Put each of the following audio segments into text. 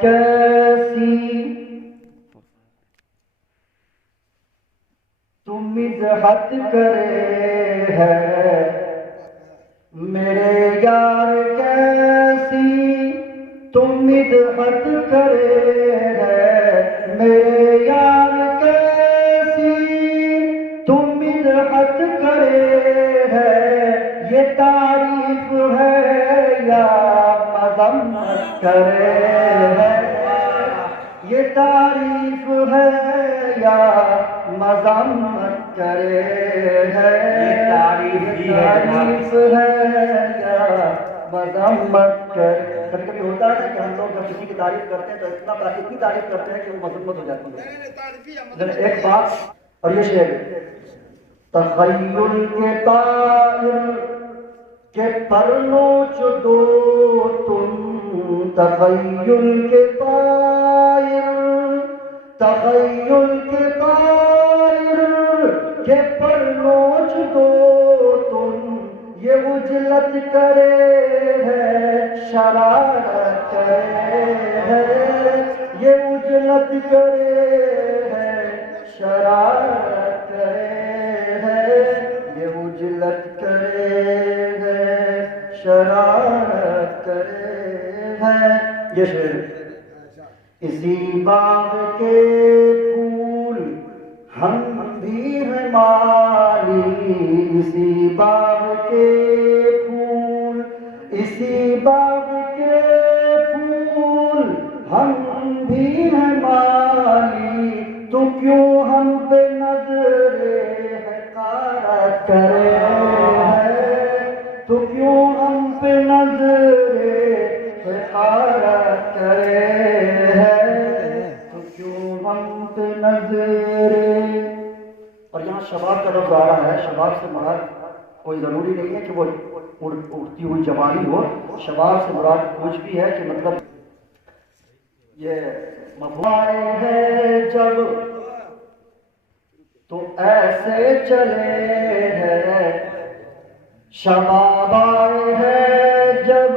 کیسی تو مدحت کرے ہے میرے یار کیسی تو مدحت کرے ہے میرے یار کیسی تو مدحت کرے ہے یہ تعریف ہے یا مذمت کرے ہے یہ تعریف ہے یا مذمت کرے ہے یہ تعریف ہے یا مذمت کرے کبھی کبھی ہوتا ہے کہ ہم لوگ جب کسی کی تعریف کرتے ہیں تو اتنی تعریف کرتے ہیں کہ وہ مذمت ہو جاتی ہے ایک بات اور یہ شعر تخیل کے طائر کہ پر نوچ دو تم تخیل کے طائر تخیل کے طائر کہ پر نوچ دو تم یہ اجلت کرے ہے شرارت کرے ہے یہ اجلت کرے ہے شرارت کرے ہے یہ اجلت کرے ہے شرارت کرے ہے یہ شعر اسی باغ کے پھول ہم بھی ہیں مالی اسی باغ کے پھول اسی باغ کے پھول ہم بھی ہیں مالی تو کیوں ہم پہ نظر حقارت کرے ہے تو کیوں ہم پہ نظر حقارت کرے اور یہاں شباب کا لفظ آ رہا ہے شباب سے مراد کوئی ضروری نہیں ہے کہ وہ اٹھتی ہوئی جوانی ہو شباب سے مراد کچھ بھی ہے کہ مطلب یہ مفہوم ہے جب تو ایسے چلے ہیں شباب آئے ہیں جب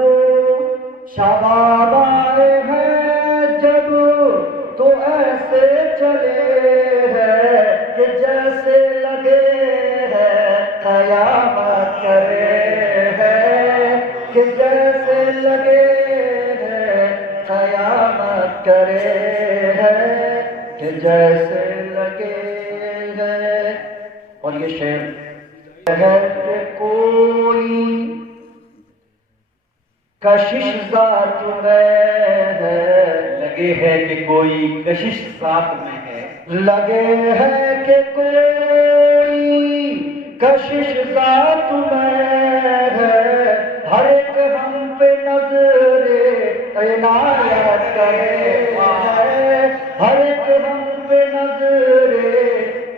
شباب آئے ہیں جب تو ایسے چلے ہیں کہ جیسے لگے ہیں قیامت کرے ہیں کہ جیسے لگے ہیں قیامت کرے ہیں کہ جیسے لگے ہیں اور یہ شعر ہے کہ کوئی کشش ذات میں ہے لگے ہے کہ کوئی کشش ذات میں ہے لگے ہے کہ کوئی کشش ذات میں ہے ہر ایک ہم پہ نظر عنایت کرے ہے ہر ایک ہم پہ نظر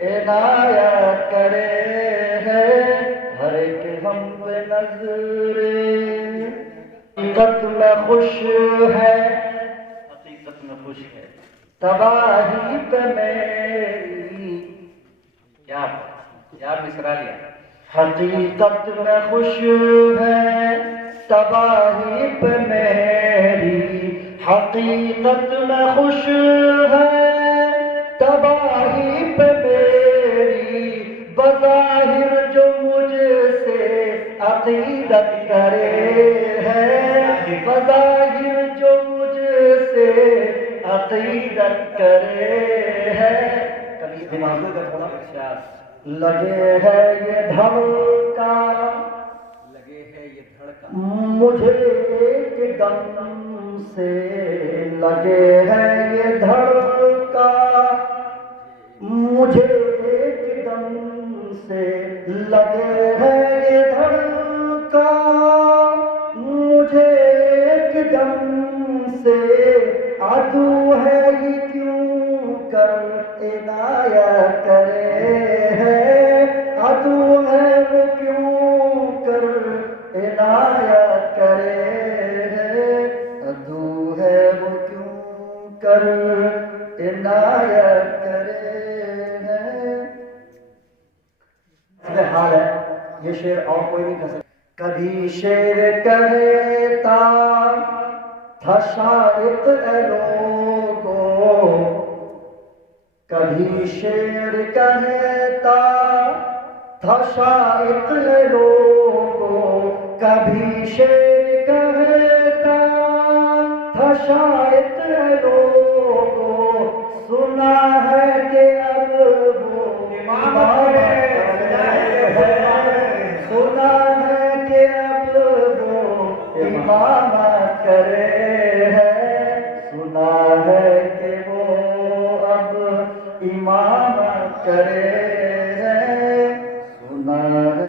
عنایت کرے ہے ہر ایک ہم پہ نظر حقیقت میں خوش ہے حقیقت میں خوش ہے تباہی پہ میری کیا مصرع لیا حقیقت میں خوش ہے تباہی پہ میری حقیقت میں خوش ہے تباہی پہ میری بظاہر جو مجھ سے عقیدت کرے ہے بظاہر جو مجھ سے عقیدت کرے ہے کبھی دماغوں کا تھوڑا لگے ہے یہ دھڑکا لگے ہے یہ دھڑکا مجھے ایک دم سے لگے ہے یہ دھڑکا مجھے ایک دم سے لگے ہے یہ دھڑکا مجھے ایک دم سے عدو ہے یہ کیوں کر عنایت کرے ہے عدو ہے وہ کیوں کر عنایت کرے ہے عدو ہے وہ کیوں کر عنایت کرے ہے حال ہے یہ شعر اور کوئی نہیں کہہ سکتا کبھی شعر کہتا تھا شاعر اے لوگوں کبھی شعر کہتا تھا شاعر اے لوگوں کبھی شعر کہتا تھا شاعر اے لوگوں سنا